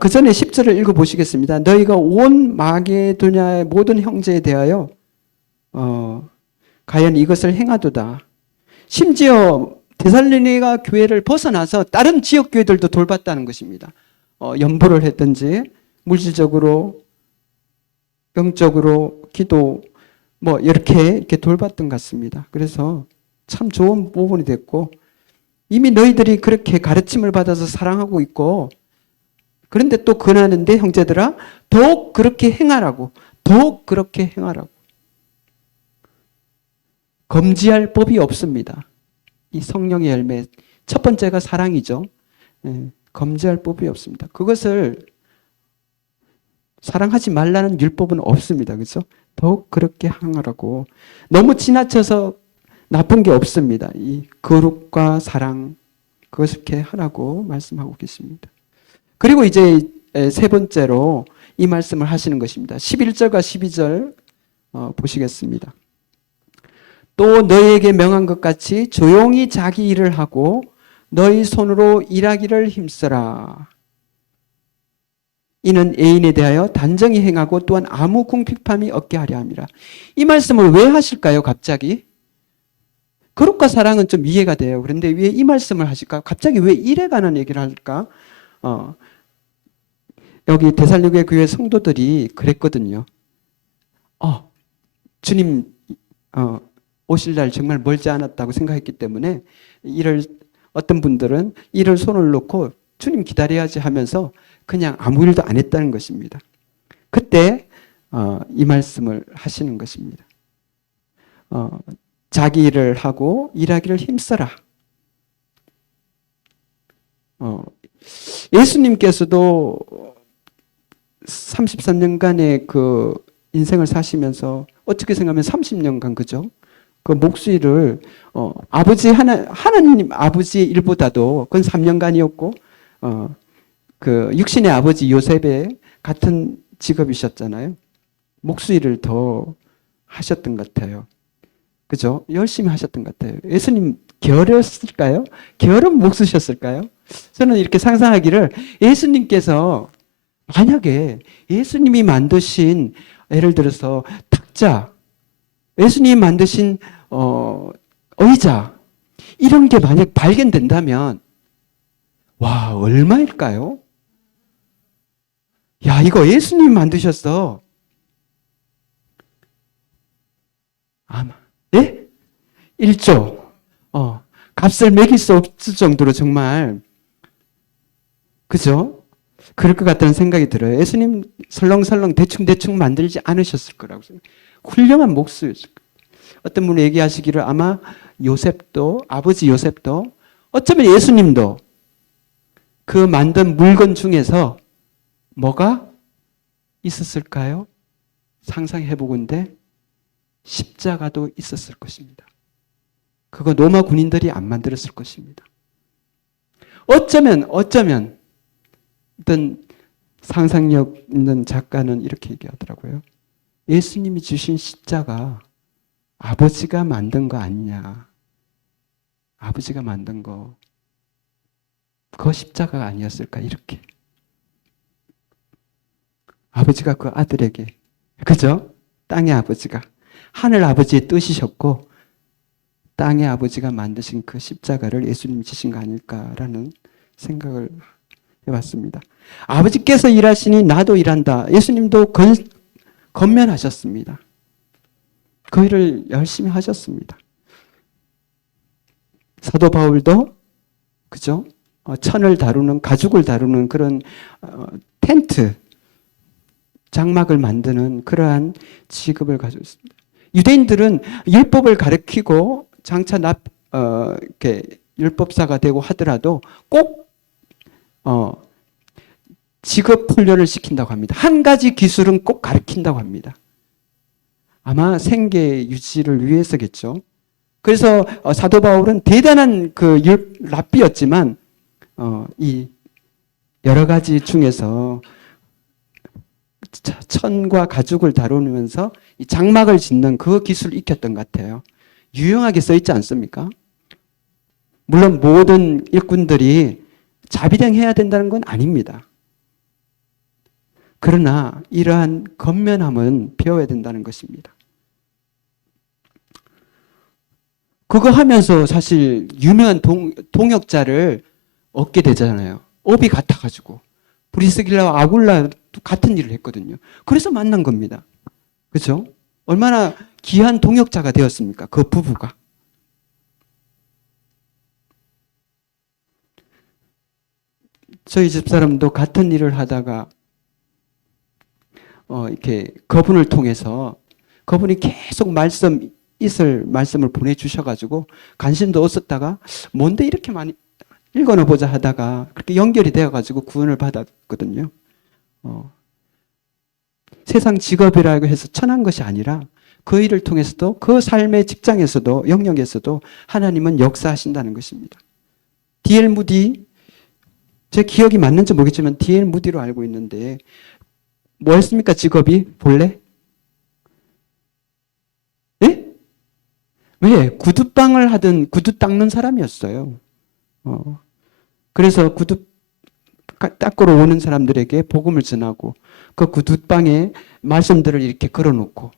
그 전에 10절을 읽어보시겠습니다. 너희가 온 마게도냐의 모든 형제에 대하여 과연 이것을 행하도다. 심지어 데살로니가 교회를 벗어나서 다른 지역 교회들도 돌봤다는 것입니다. 연보를 했든지 물질적으로, 영적으로, 기도 이렇게 돌봤던 것 같습니다. 그래서 참 좋은 부분이 됐고, 이미 너희들이 그렇게 가르침을 받아서 사랑하고 있고, 그런데 또 권하는데 형제들아 더욱 그렇게 행하라고, 더욱 그렇게 행하라고. 금지할 법이 없습니다. 이 성령의 열매 첫 번째가 사랑이죠. 금지할 법이 없습니다. 그것을 사랑하지 말라는 율법은 없습니다. 그렇죠? 더욱 그렇게 행하라고. 너무 지나쳐서 나쁜 게 없습니다. 이 거룩과 사랑, 그것을 이렇게 하라고 말씀하고 계십니다. 그리고 이제 세 번째로 이 말씀을 하시는 것입니다. 11절과 12절 보시겠습니다. 또 너희에게 명한 것 같이 조용히 자기 일을 하고 너희 손으로 일하기를 힘쓰라. 이는 애인에 대하여 단정히 행하고 또한 아무 궁핍함이 없게 하려 함이라. 이 말씀을 왜 하실까요? 갑자기? 거룩과 사랑은 좀 이해가 돼요. 그런데 왜 이 말씀을 하실까? 갑자기 왜 일에 관한 얘기를 할까? 여기 데살로니가 교회 성도들이 그랬거든요. 주님 오실 날 정말 멀지 않았다고 생각했기 때문에 어떤 분들은 일을 손을 놓고 주님 기다려야지 하면서 그냥 아무 일도 안 했다는 것입니다. 그때 이 말씀을 하시는 것입니다. 자기 일을 하고 일하기를 힘써라. 예수님께서도 33년간의 그 인생을 사시면서 어떻게 생각하면 30년간 그죠? 그 목수일을 하나님 아버지의 일보다도 그건 3년간이었고 그 육신의 아버지 요셉의 같은 직업이셨잖아요. 목수일을 더 하셨던 것 같아요. 그죠? 열심히 하셨던 것 같아요. 예수님 게으르셨을까요? 게으른 목수셨을까요? 저는 이렇게 상상하기를 예수님께서 만약에 예수님이 만드신 예를 들어서 탁자, 예수님이 만드신 의자 이런 게 만약 발견된다면 와 얼마일까요? 야 이거 예수님이 만드셨어. 아마 예? 1조. 값을 매길 수 없을 정도로 정말 그죠? 그럴 것 같다는 생각이 들어요. 예수님 설렁설렁 대충대충 만들지 않으셨을 거라고 생각해요. 훌륭한 목수였을 거예요. 어떤 분이 얘기하시기를 아마 요셉도 아버지 요셉도 어쩌면 예수님도 그 만든 물건 중에서 뭐가 있었을까요? 상상해보건대 십자가도 있었을 것입니다. 그거 로마 군인들이 안 만들었을 것입니다. 어쩌면 어떤 상상력 있는 작가는 이렇게 얘기하더라고요. 예수님이 주신 십자가 아버지가 만든 거 아니냐. 아버지가 만든 거. 그 십자가가 아니었을까 이렇게. 아버지가 그 아들에게 그죠? 땅의 아버지가 하늘 아버지의 뜻이셨고 땅의 아버지가 만드신 그 십자가를 예수님이 지신 거 아닐까라는 생각을 해봤습니다. 아버지께서 일하시니 나도 일한다. 예수님도 건면하셨습니다. 그 일을 열심히 하셨습니다. 사도 바울도 그죠? 천을 다루는 가죽을 다루는 그런 텐트 장막을 만드는 그러한 직업을 가지고 있습니다. 유대인들은 율법을 가르치고 장차 이렇게 율법사가 되고 하더라도 꼭 직업 훈련을 시킨다고 합니다. 한 가지 기술은 꼭 가르친다고 합니다. 아마 생계 유지를 위해서겠죠. 그래서 사도 바울은 대단한 그 랍비였지만 이 여러 가지 중에서 천과 가죽을 다루면서 이 장막을 짓는 그 기술을 익혔던 것 같아요. 유용하게 써 있지 않습니까? 물론 모든 일꾼들이 자비령해야 된다는 건 아닙니다. 그러나 이러한 건면함은 배워야 된다는 것입니다. 그거 하면서 사실 유명한 동역자를 얻게 되잖아요. 업이 같아가지고. 브리스길라와 아굴라도 같은 일을 했거든요. 그래서 만난 겁니다. 그렇죠? 얼마나 귀한 동역자가 되었습니까? 그 부부가. 저희 집사람도 같은 일을 하다가 이렇게 그분을 통해서 그분이 계속 말씀을 보내주셔가지고 관심도 없었다가 뭔데 이렇게 많이 읽어보자 하다가 그렇게 연결이 되어가지고 구원을 받았거든요. 세상 직업이라고 해서 천한 것이 아니라 그 일을 통해서도 그 삶의 직장에서도 영역에서도 하나님은 역사하신다는 것입니다. D.L. 무디 제 기억이 맞는지 모르겠지만 D.L. 무디로 알고 있는데 뭐였습니까 직업이 본래? 예? 왜? 구두방을 하던 구두 닦는 사람이었어요. 그래서 구두 닦으러 오는 사람들에게 복음을 전하고 그 구두방에 말씀들을 이렇게 걸어놓고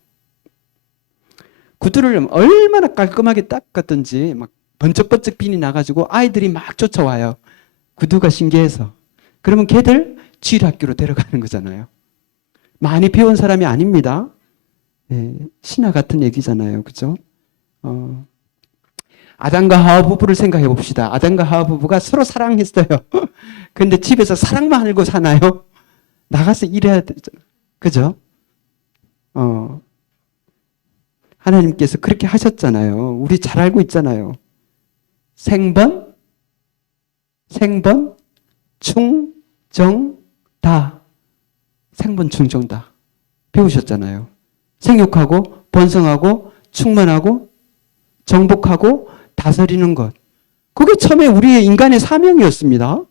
구두를 얼마나 깔끔하게 닦았든지 막 번쩍번쩍 빛이 나가지고 아이들이 막 쫓아와요. 구두가 신기해서. 그러면 걔들 주일학교로 데려가는 거잖아요. 많이 배운 사람이 아닙니다. 네, 신화 같은 얘기잖아요. 그죠? 아담과 하와 부부를 생각해 봅시다. 아담과 하와 부부가 서로 사랑했어요. 근데 집에서 사랑만 하고 사나요? 나가서 일해야 되죠. 그죠? 하나님께서 그렇게 하셨잖아요. 우리 잘 알고 있잖아요. 생번, 충, 정, 다. 생분, 충정, 다. 배우셨잖아요. 생육하고, 번성하고, 충만하고, 정복하고, 다스리는 것. 그게 처음에 우리의 인간의 사명이었습니다.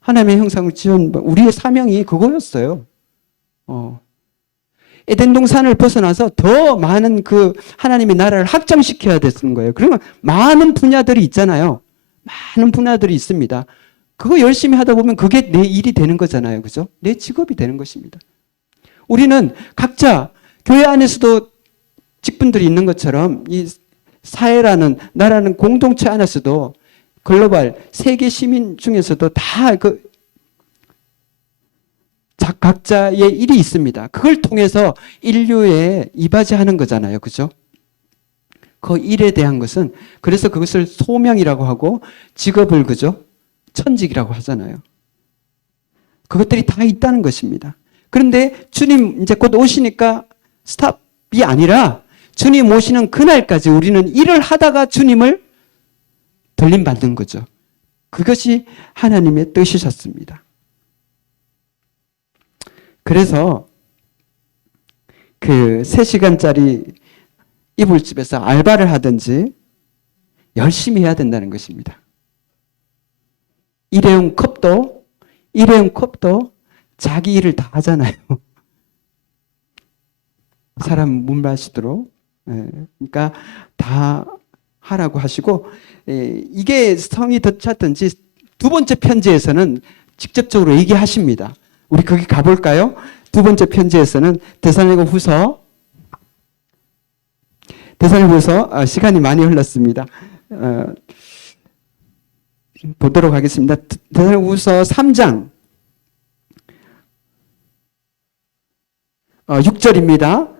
하나님의 형상을 지은 우리의 사명이 그거였어요. 에덴 동산을 벗어나서 더 많은 그 하나님의 나라를 확장시켜야 됐는 거예요. 그러면 많은 분야들이 있잖아요. 많은 분야들이 있습니다. 그거 열심히 하다 보면 그게 내 일이 되는 거잖아요. 그죠? 내 직업이 되는 것입니다. 우리는 각자 교회 안에서도 직분들이 있는 것처럼 이 사회라는 나라는 공동체 안에서도 글로벌 세계 시민 중에서도 다 각자의 일이 있습니다. 그걸 통해서 인류에 이바지하는 거잖아요. 그죠? 그 일에 대한 것은 그래서 그것을 소명이라고 하고 직업을 그죠? 천직이라고 하잖아요. 그것들이 다 있다는 것입니다. 그런데 주님 이제 곧 오시니까 스탑이 아니라 주님 오시는 그날까지 우리는 일을 하다가 주님을 돌림받는 거죠. 그것이 하나님의 뜻이셨습니다. 그래서 그 3시간짜리 이불집에서 알바를 하든지 열심히 해야 된다는 것입니다. 일회용 컵도 자기 일을 다 하잖아요. 사람 물 마시도록. 그러니까 다 하라고 하시고, 이게 성이 더 찼든지 두 번째 편지에서는 직접적으로 얘기하십니다. 우리 거기 가볼까요? 두 번째 편지에서는 데살로니가후서 시간이 많이 흘렀습니다. 보도록 하겠습니다. 데살로니가후서 3장 6절입니다.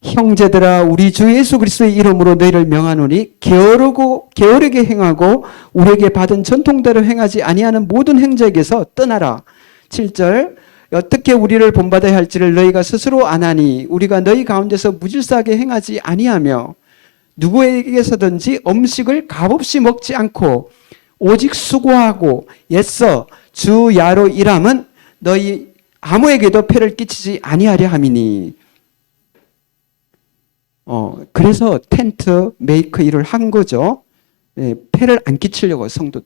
형제들아 우리 주 예수 그리스도의 이름으로 너희를 명하노니 게으르게 행하고 우리에게 받은 전통대로 행하지 아니하는 모든 행자에게서 떠나라. 7절 어떻게 우리를 본받아야 할지를 너희가 스스로 아나니 우리가 너희 가운데서 무질서하게 행하지 아니하며 누구에게서든지 음식을 값없이 먹지 않고 오직 수고하고 애써 주 야로 일함은 너희 아무에게도 폐를 끼치지 아니하려 함이니. 그래서 텐트 메이커 일을 한 거죠. 폐를 안 끼치려고 성도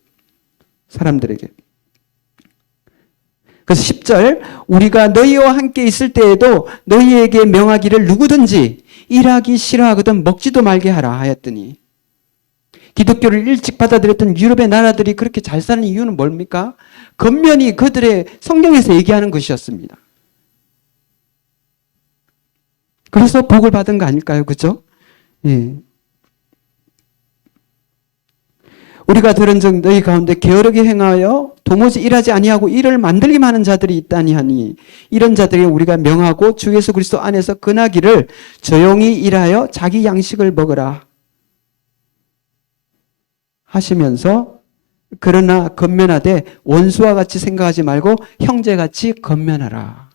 사람들에게. 그래서 10절 우리가 너희와 함께 있을 때에도 너희에게 명하기를 누구든지 일하기 싫어하거든 먹지도 말게 하라 하였더니, 기독교를 일찍 받아들였던 유럽의 나라들이 그렇게 잘 사는 이유는 뭡니까? 겉면이 그들의 성경에서 얘기하는 것이었습니다. 그래서 복을 받은 거 아닐까요? 그죠? 예. 우리가 들은즉 너희 가운데 게으르게 행하여 도무지 일하지 아니하고 일을 만들기만 하는 자들이 있다니 하니 이런 자들에게 우리가 명하고 주 예수 그리스도 안에서 근하기를 조용히 일하여 자기 양식을 먹으라 하시면서, 그러나 겉면하되 원수와 같이 생각하지 말고 형제같이 겉면하라.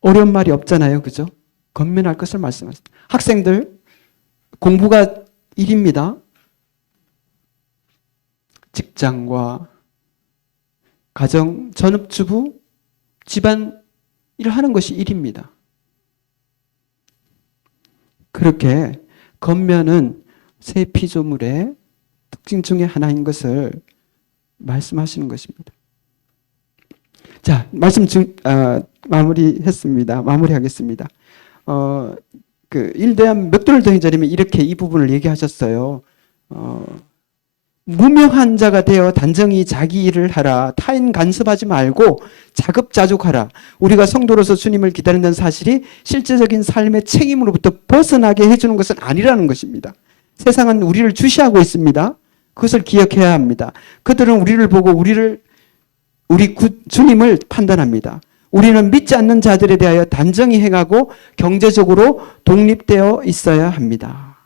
어려운 말이 없잖아요. 그죠? 겉면할 것을 말씀하셨습니다. 학생들 공부가 일입니다. 직장과 가정, 전업주부, 집안 일을 하는 것이 일입니다. 그렇게 겉면은 새 피조물의 특징 중에 하나인 것을 말씀하시는 것입니다. 자, 마무리하겠습니다. 일대한 몇 돌을 더 행자님이 이렇게 이 부분을 얘기하셨어요. 무명한 자가 되어 단정히 자기 일을 하라. 타인 간섭하지 말고 자급자족하라. 우리가 성도로서 주님을 기다린다는 사실이 실제적인 삶의 책임으로부터 벗어나게 해주는 것은 아니라는 것입니다. 세상은 우리를 주시하고 있습니다. 그것을 기억해야 합니다. 그들은 우리를 보고 주님을 판단합니다. 우리는 믿지 않는 자들에 대하여 단정히 행하고 경제적으로 독립되어 있어야 합니다.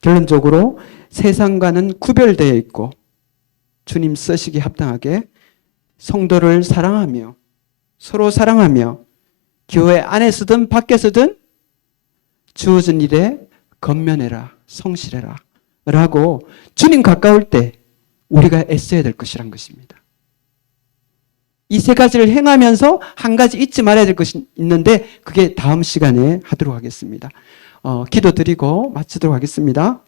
결론적으로 세상과는 구별되어 있고 주님 쓰시기에 합당하게 성도를 사랑하며 서로 사랑하며 교회 안에서든 밖에서든 주어진 일에 겉면해라, 성실해라 라고 주님 가까울 때 우리가 애써야 될 것이란 것입니다. 이 세 가지를 행하면서 한 가지 잊지 말아야 될 것이 있는데 그게 다음 시간에 하도록 하겠습니다. 기도드리고 마치도록 하겠습니다.